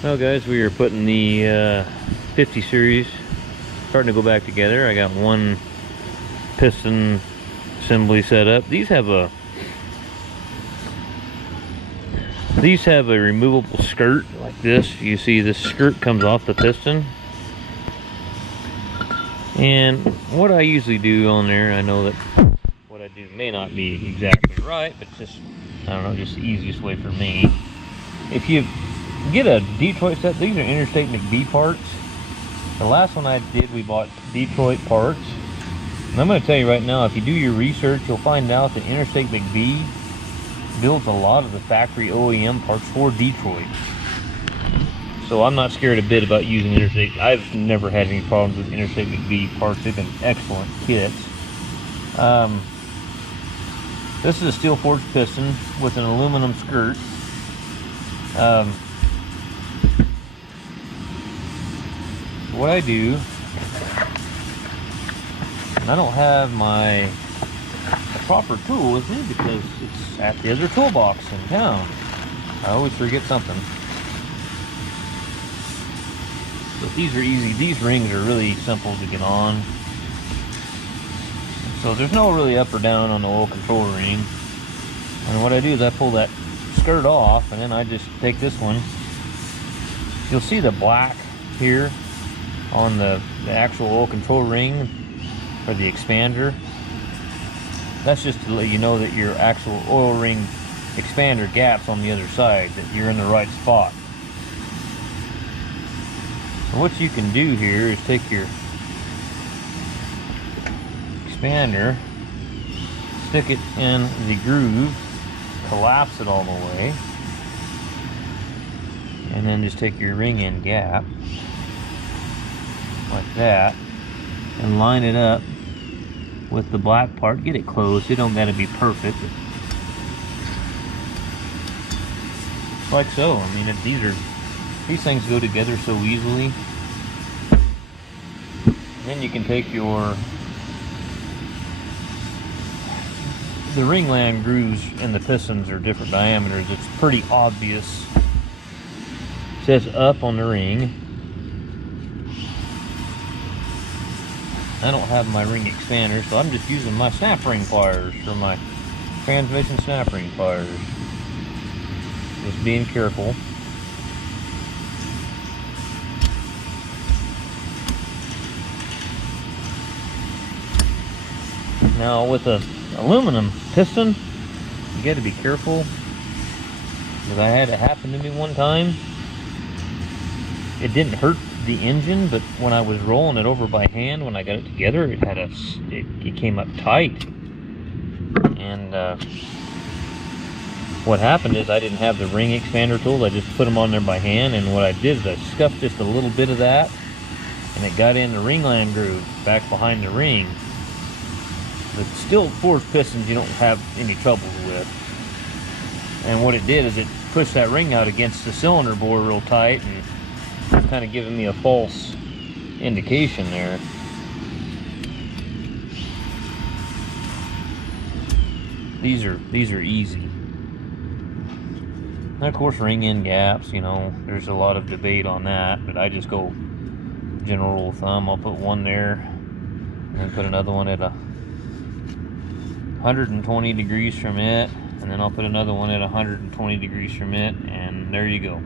Well guys, we are putting the 50 series starting to go back together. I got one piston assembly set up. These have a removable skirt like this. You see this skirt comes off the piston. And what I usually do on there, I know that what I do may not be exactly right, but just, I don't know, just the easiest way for me. If you get a Detroit set, these are Interstate McBee parts. The last one I did, we bought Detroit parts. And I'm going to tell you right now, if you do your research, you'll find out that Interstate McBee builds a lot of the factory OEM parts for Detroit. So I'm not scared a bit about using Interstate. I've never had any problems with Interstate McBee parts. They've been excellent kits. This is a steel forged piston with an aluminum skirt. What I do, and I don't have my proper tool with me because it's at the other toolbox in town. I always forget something. But these are easy. These rings are really simple to get on. So there's no really up or down on the oil control ring. And what I do is I pull that skirt off, and then I just take this one. You'll see the black here on the actual oil control ring or the expander. That's just to let you know that your actual oil ring expander gap's on the other side, that you're in the right spot. So what you can do here is take your expander, stick it in the groove, collapse it all the way, and then just take your ring end gap like that and line it up with the black part. Get it close. It don't gotta be perfect. Like so. I mean, these things go together so easily. Then you can take the ringland grooves and the pistons are different diameters. It's pretty obvious. It says up on the ring. I don't have my ring expander, so I'm just using my snap ring pliers for my transmission snap ring pliers. Just being careful. Now with a aluminum piston, you got to be careful, because I had it happen to me one time. It didn't hurt the engine, but when I was rolling it over by hand, when I got it together, it came up tight. And what happened is I didn't have the ring expander tool. I just put them on there by hand, and what I did is I scuffed just a little bit of that, and it got in the ringland groove back behind the ring. The steel forged pistons you don't have any troubles with. And what it did is it pushed that ring out against the cylinder bore real tight, and kind of giving me a false indication there. These are easy. And of course, ring end gaps, you know, there's a lot of debate on that, but I just go general rule of thumb. I'll put one there and then put another one at 120 degrees from it, and then I'll put another one at 120 degrees from it, and there you go.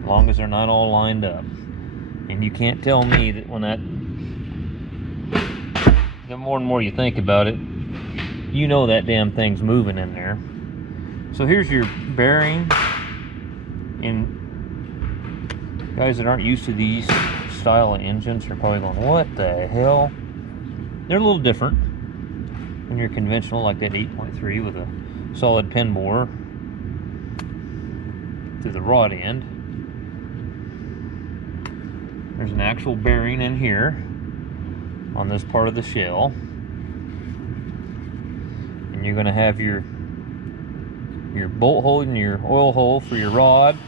As long as they're not all lined up. And you can't tell me that the more and more you think about it, you know that damn thing's moving in there. So here's your bearing. And guys that aren't used to these style of engines are probably going, what the hell? They're a little different when you're conventional, like that 8.3 with a solid pin bore to the rod end. There's an actual bearing in here on this part of the shell, and you're going to have your bolt hole and your oil hole for your rod.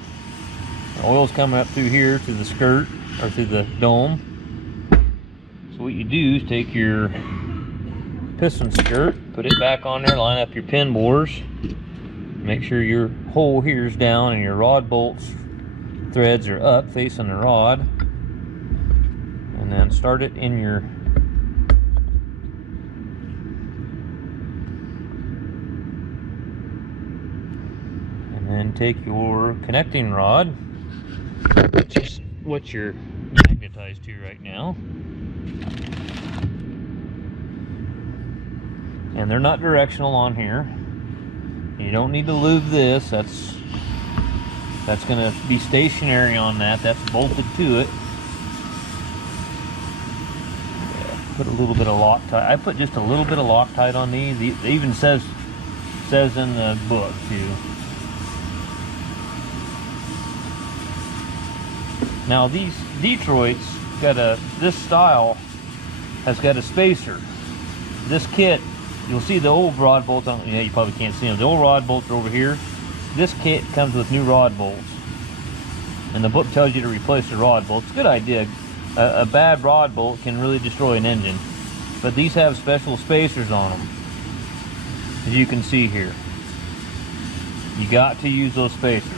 The oil's coming up through here to the skirt or through the dome. So what you do is take your piston skirt, put it back on there, line up your pin bores, make sure your hole here is down and your rod bolts threads are up facing the rod, and then start it in your and then take your connecting rod, which is what you're magnetized to right now, and they're not directional on here. You don't need to lube this. That's going to be stationary on that. That's bolted to it. Put a little bit of Loctite. I put just a little bit of Loctite on these. It even says in the book too. Now these Detroits this style has got a spacer. This kit, you'll see the old rod bolts on. Yeah, you probably can't see them. The old rod bolts are over here. This kit comes with new rod bolts, and the book tells you to replace the rod bolts. Good idea. A bad rod bolt can really destroy an engine, but these have special spacers on them, as you can see here. You got to use those spacers.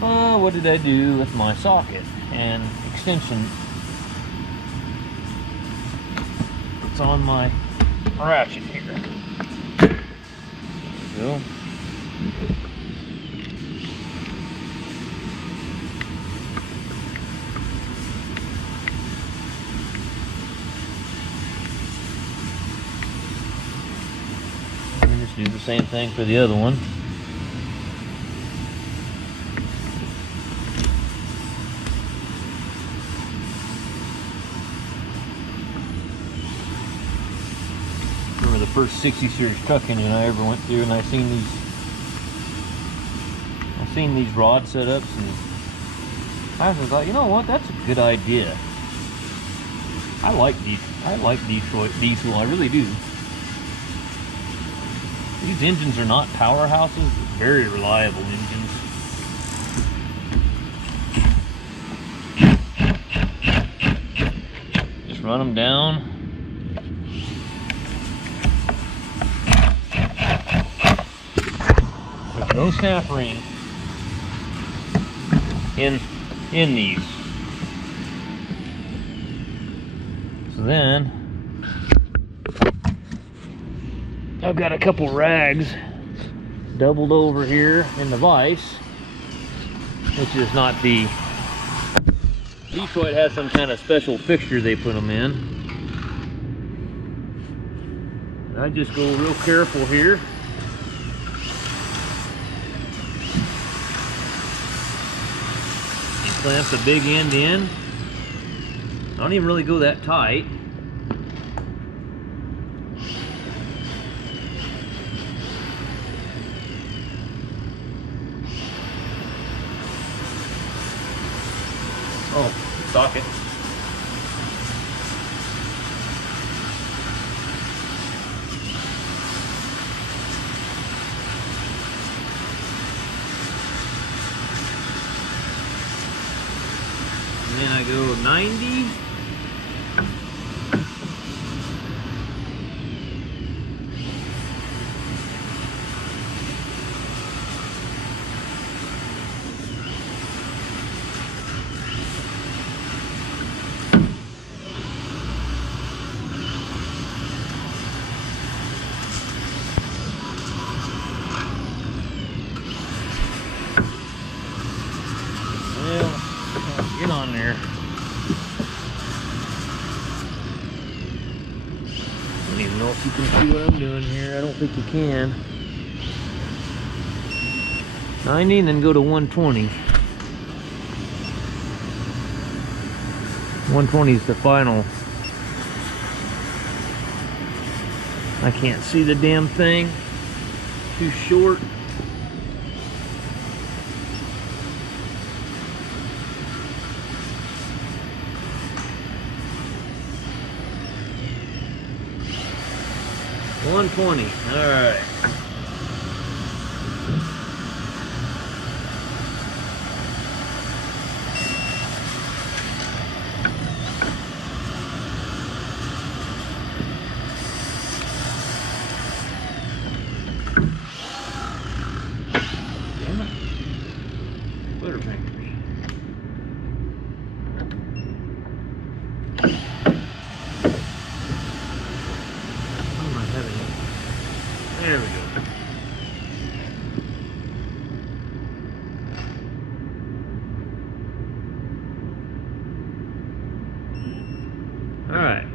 What did I do with my socket and extension? It's on my ratchet here. There we go. And just do the same thing for the other one. The first 60 series truck engine I ever went through, and I seen these rod setups, and I was like, you know what, that's a good idea. I like Detroit diesel, I really do. These engines are not powerhouses, but very reliable engines. Just run them down. No snap ring in these. So then I've got a couple rags doubled over here in the vise, which is not the Detroit has some kind of special fixture they put them in. And I just go real careful here. Clamp the big end in. I don't even really go that tight. Oh, socket. And then I go 90. Get on there. I don't even know if you can see what I'm doing here. I don't think you can. 90 and then go to 120. 120 is the final. I can't see the damn thing. Too short. $120. All right. There we go. All right.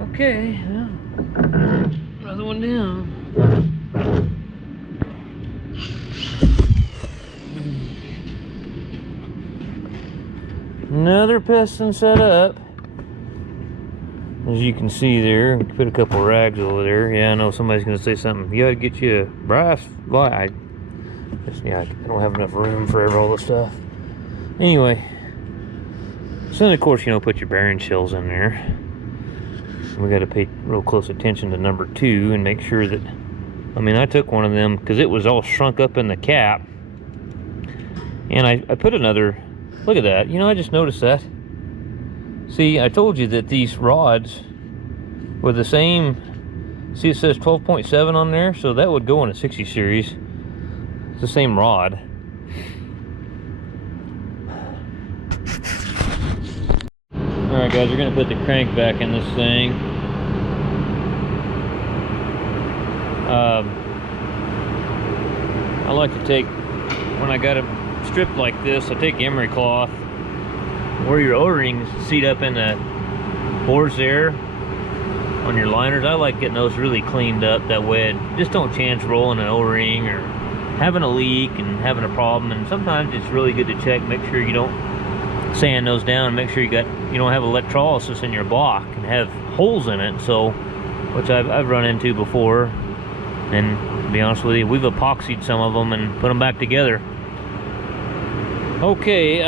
Okay, well, another one down. Another piston set up. As you can see there, put a couple rags over there. Yeah, I know somebody's gonna say something. You gotta get you a brass. Well, I don't have enough room for all this stuff. Anyway, so then of course, you know, put your bearing shells in there. We got to pay real close attention to number 2 and make sure that, I mean, I took one of them because it was all shrunk up in the cap, and I put another. Look at that. You know, I just noticed that. See, I told you that these rods were the same. See, it says 12.7 on there, so that would go in a 60 series. It's the same rod. Alright guys, we're going to put the crank back in this thing. I like to take, when I got a strip like this, I take emery cloth where your O-rings seat up in the bores there on your liners. I like getting those really cleaned up, that way it just don't chance rolling an O-ring or having a leak and having a problem. And sometimes it's really good to check, make sure you don't sand those down, make sure you don't have electrolysis in your block and have holes in it, so, which I've run into before. And to be honest with you, we've epoxied some of them and put them back together. Okay,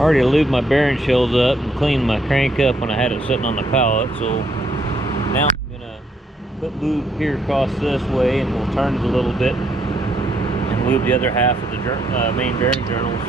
I already lubed my bearing shells up and cleaned my crank up when I had it sitting on the pallet, so now I'm gonna put lube here across this way, and we'll turn it a little bit and lube the other half of the main bearing journals.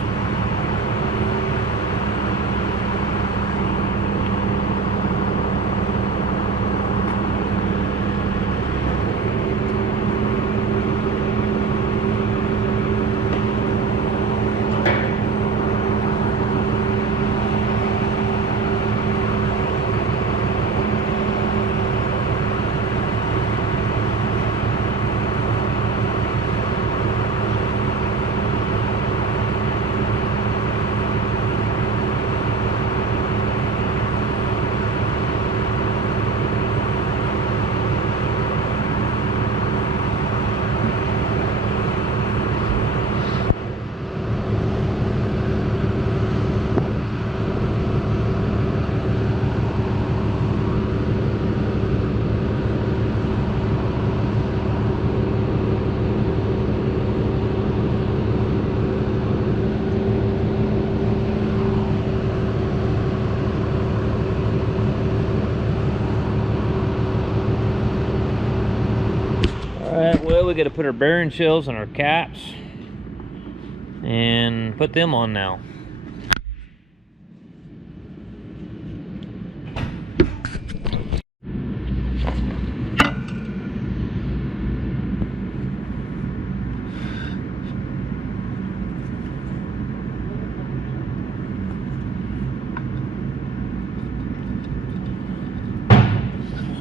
Alright, well, we got to put our bearing shells and our caps and put them on now.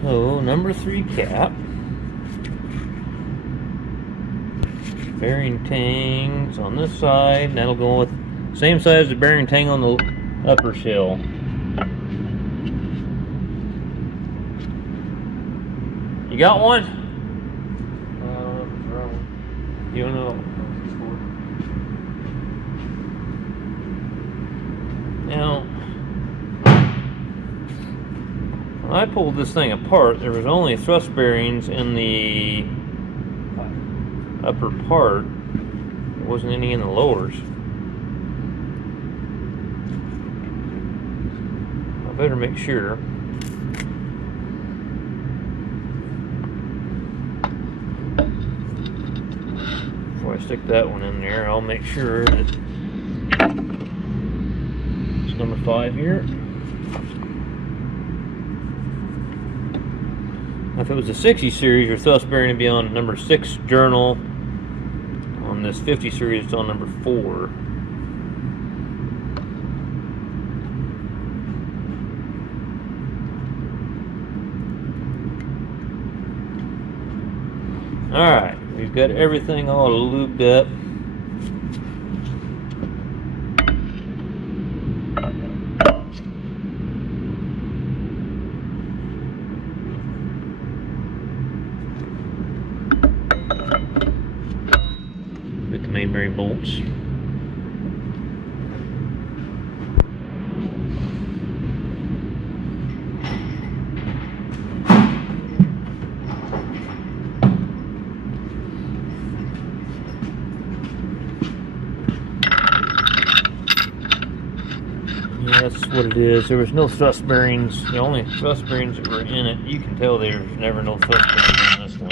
So, number 3 cap. Bearing tangs on this side. That'll go with same size as the bearing tang on the upper shell. You got one? You don't know? Now, when I pulled this thing apart, there was only thrust bearings in the upper part. There wasn't any in the lowers. I better make sure. Before I stick that one in there, I'll make sure that it's number 5 here. If it was a 60 series, your thrust bearing would be on number 6 journal. On this 50 series, it's on number 4. Alright, we've got everything all lubed up. Main bearing bolts. Yeah, that's what it is. There was no thrust bearings. The only thrust bearings that were in it, you can tell there's never no thrust bearings on this one.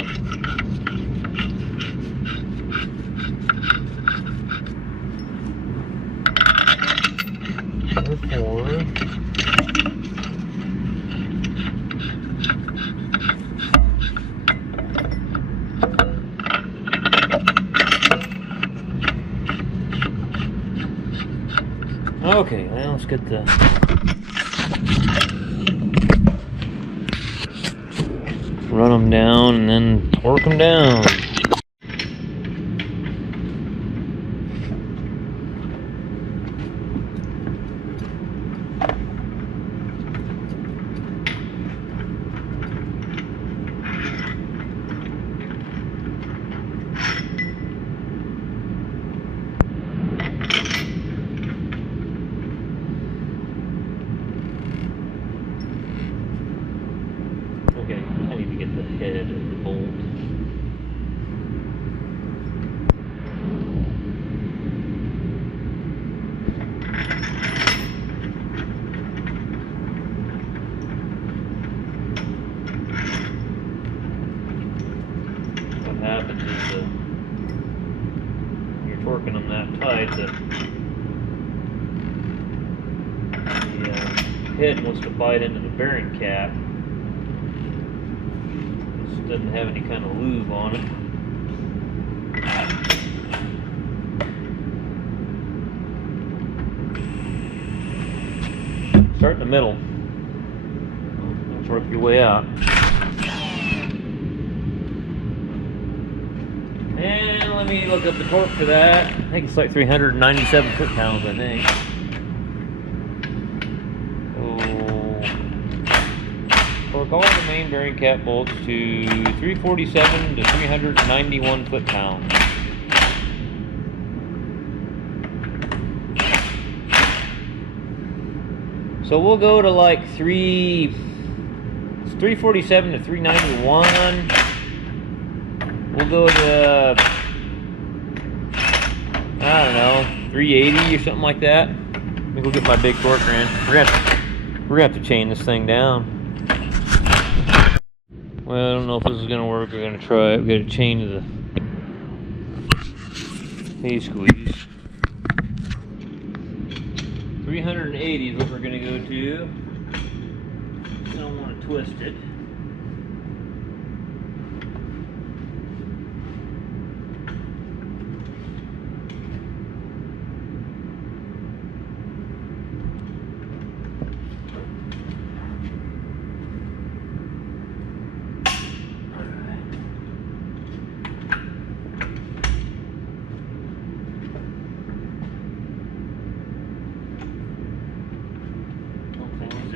Okay, well, let's get the run them down and then torque them down. Okay, I need to get the head of the bolt. What happens is you're torquing them that tight that the head wants to bite into the bearing cap. Doesn't have any kind of lube on it. Start in the middle. Work your way out. And let me look up the torque for that. I think it's like 397 foot-pounds, I think. Torque all the main bearing cap bolts to 347 to 391 foot-pounds. So we'll go to like 347 to 391. We'll go to, I don't know, 380 or something like that. Let me go get my big torque wrench. We're gonna have to chain this thing down. Well, I don't know if this is gonna work. We're gonna try it. We got to change the hay squeeze. 380 is what we're gonna go to. I don't want to twist it.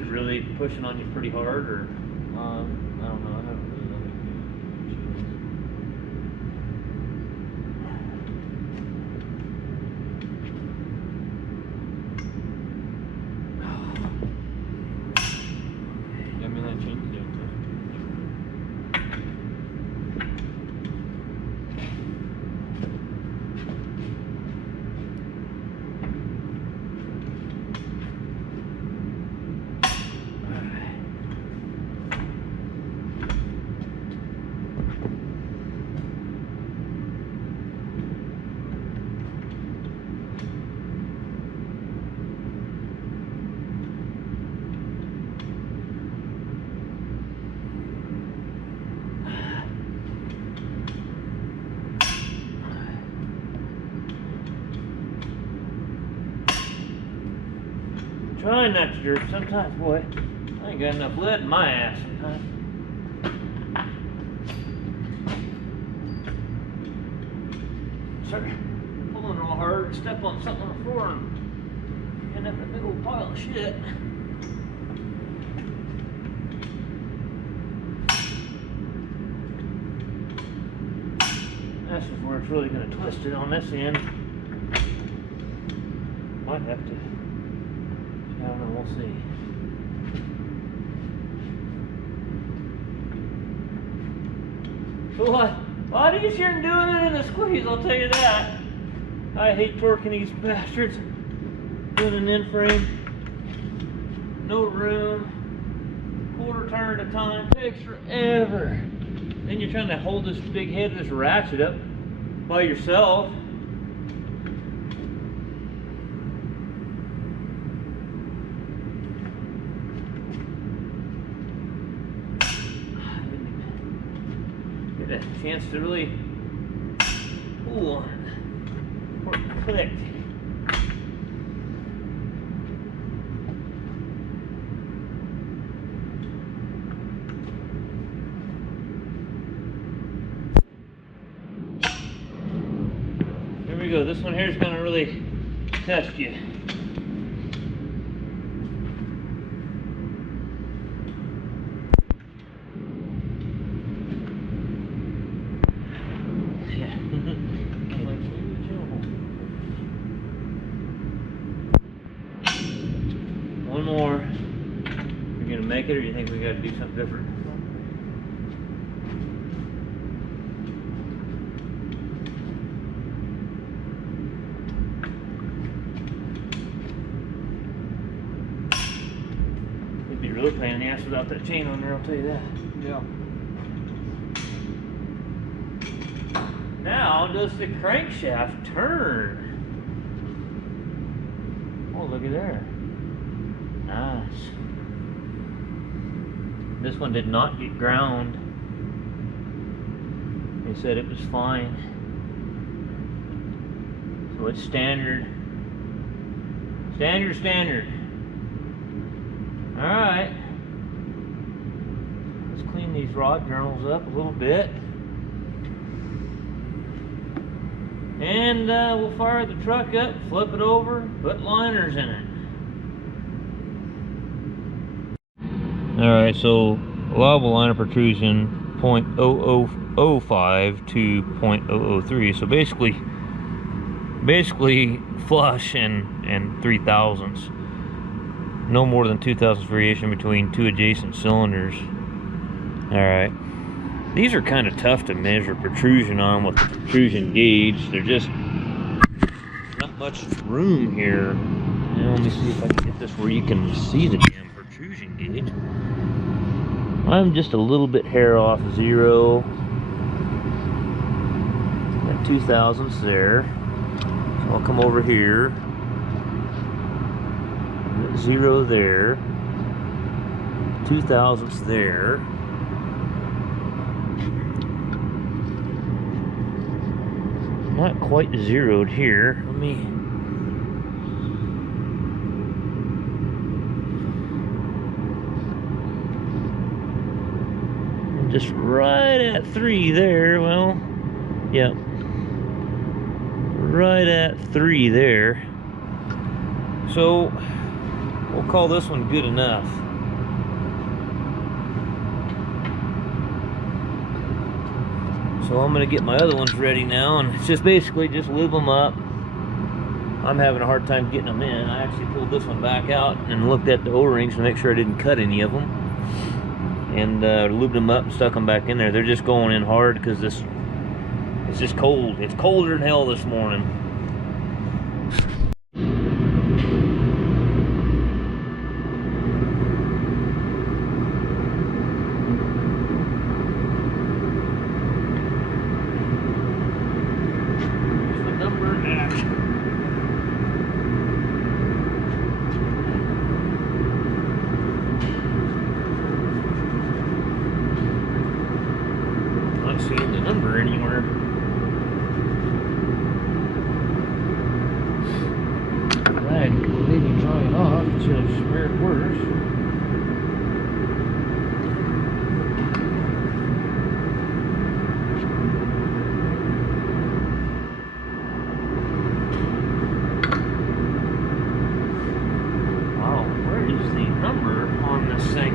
Really pushing on you pretty hard, or I don't know. I haven't really done it. Got me that change down. Trying not to jerk. Sometimes, boy, I ain't got enough lead in my ass sometimes. Start pulling real hard, step on something on the floor, and end up in a big old pile of shit. This is where it's really going to twist it on this end. Might have to. I don't know, we'll see. So a lot easier than doing it in the squeeze, I'll tell you that. I hate torquing these bastards. Doing an end frame, no room, quarter turn at a time, takes forever. Then you're trying to hold this big head of this ratchet up by yourself. A chance to really pull on it or click. Here we go. This one here is going to really test you. One more. You're gonna make it, or you think we gotta do something different? It'd be really pain in the ass without that chain on there, I'll tell you that. Yeah. Now, does the crankshaft turn? Oh, look at there. Nice. This one did not get ground. They said it was fine. So it's standard. Standard. Alright. Let's clean these rod journals up a little bit. And we'll fire the truck up, flip it over, put liners in it. Alright, so allowable liner protrusion 0.0005 to 0.003. So basically flush and 3/1000ths. No more than 2/1000ths variation between two adjacent cylinders. Alright. These are kind of tough to measure protrusion on with the protrusion gauge. They're just not much room here. Now, let me see if I can get this where you can see the damn protrusion gauge. I'm just a little bit hair off 0. Got 2,000ths there. So I'll come over here. 0 there. 2,000ths there. Not quite zeroed here. Let me. Just right at 3 there. Well, yeah. Right at 3 there. So we'll call this one good enough. So I'm gonna get my other ones ready now, and it's just basically just lube them up. I'm having a hard time getting them in. I actually pulled this one back out and looked at the O-rings to make sure I didn't cut any of them, and lubed them up and stuck them back in there. They're just going in hard because it's just cold. It's colder than hell this morning. Not seeing the number anywhere. Glad maybe dry it off instead of smear it worse. Wow, where is the number on this thing?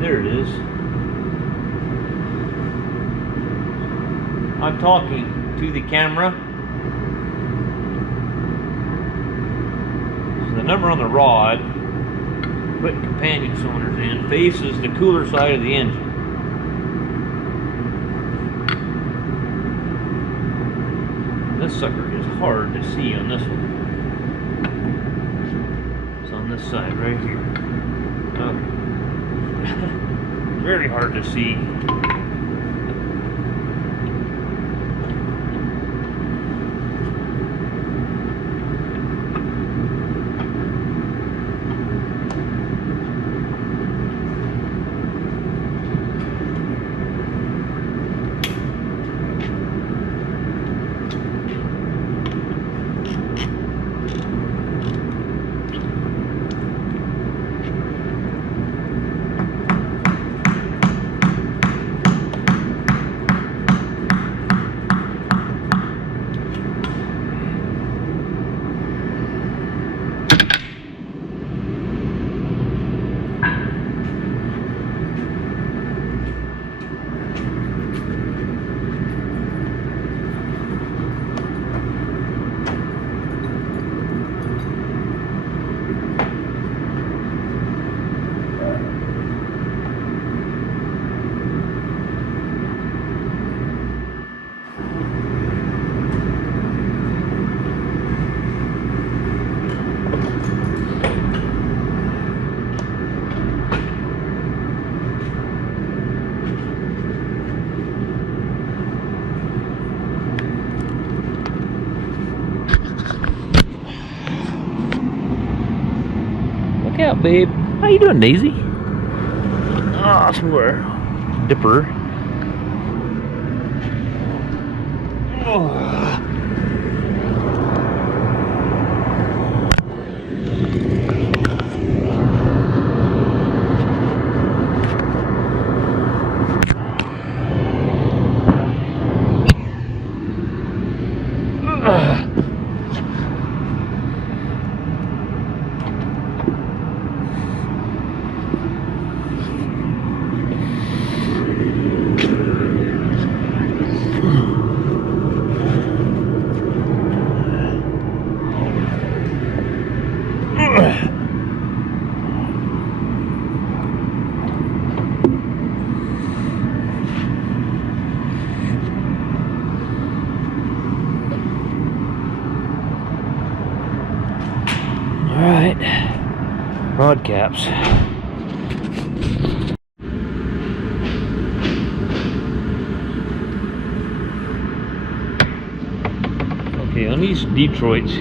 There it is. I'm talking to the camera. So the number on the rod, putting companion cylinders in, faces the cooler side of the engine. This sucker is hard to see on this one. It's on this side right here. Okay. Very hard to see. Look out, babe. How you doing, Daisy? Oh, I swear. Dipper. Oh. Alright, rod caps. Okay, on these Detroits,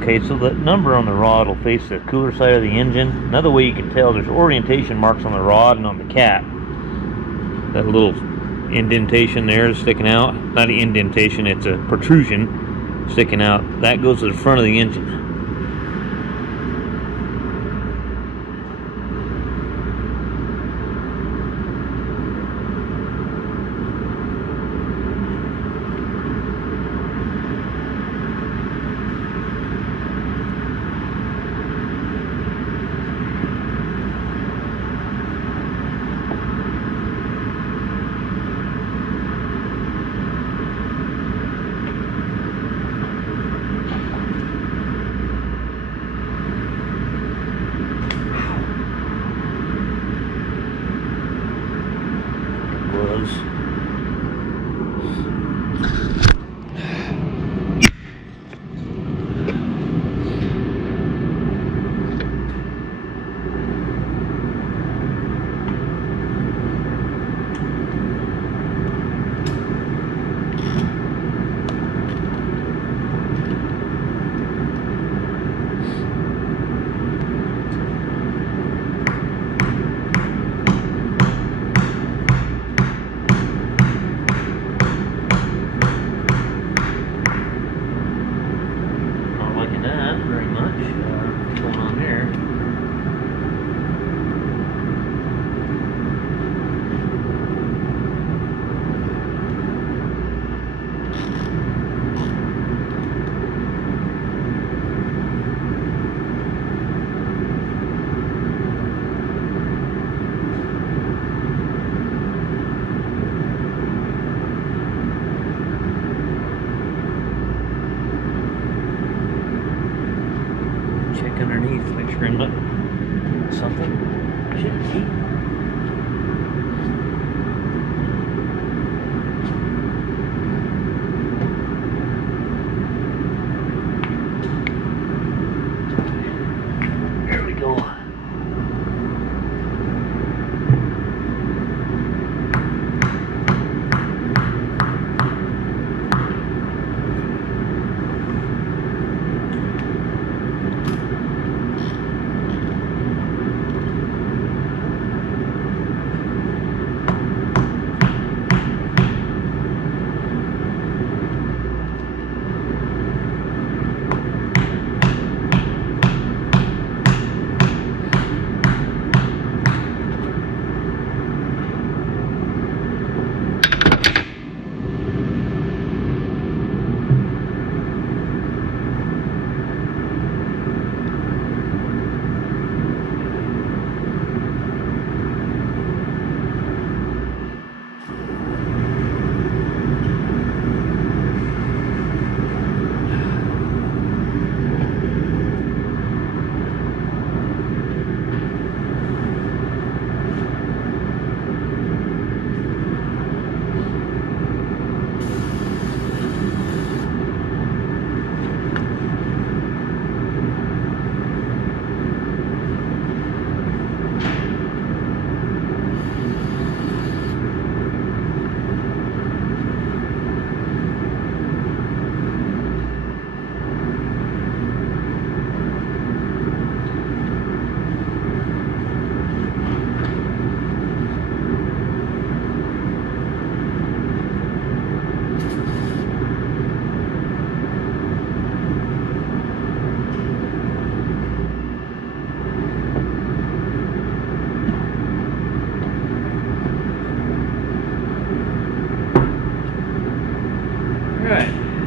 okay, so the number on the rod will face the cooler side of the engine. Another way you can tell, there's orientation marks on the rod and on the cap. That little indentation there is sticking out. Not an indentation, it's a protrusion sticking out. That goes to the front of the engine. Underneath, make sure I'm not something shouldn't be.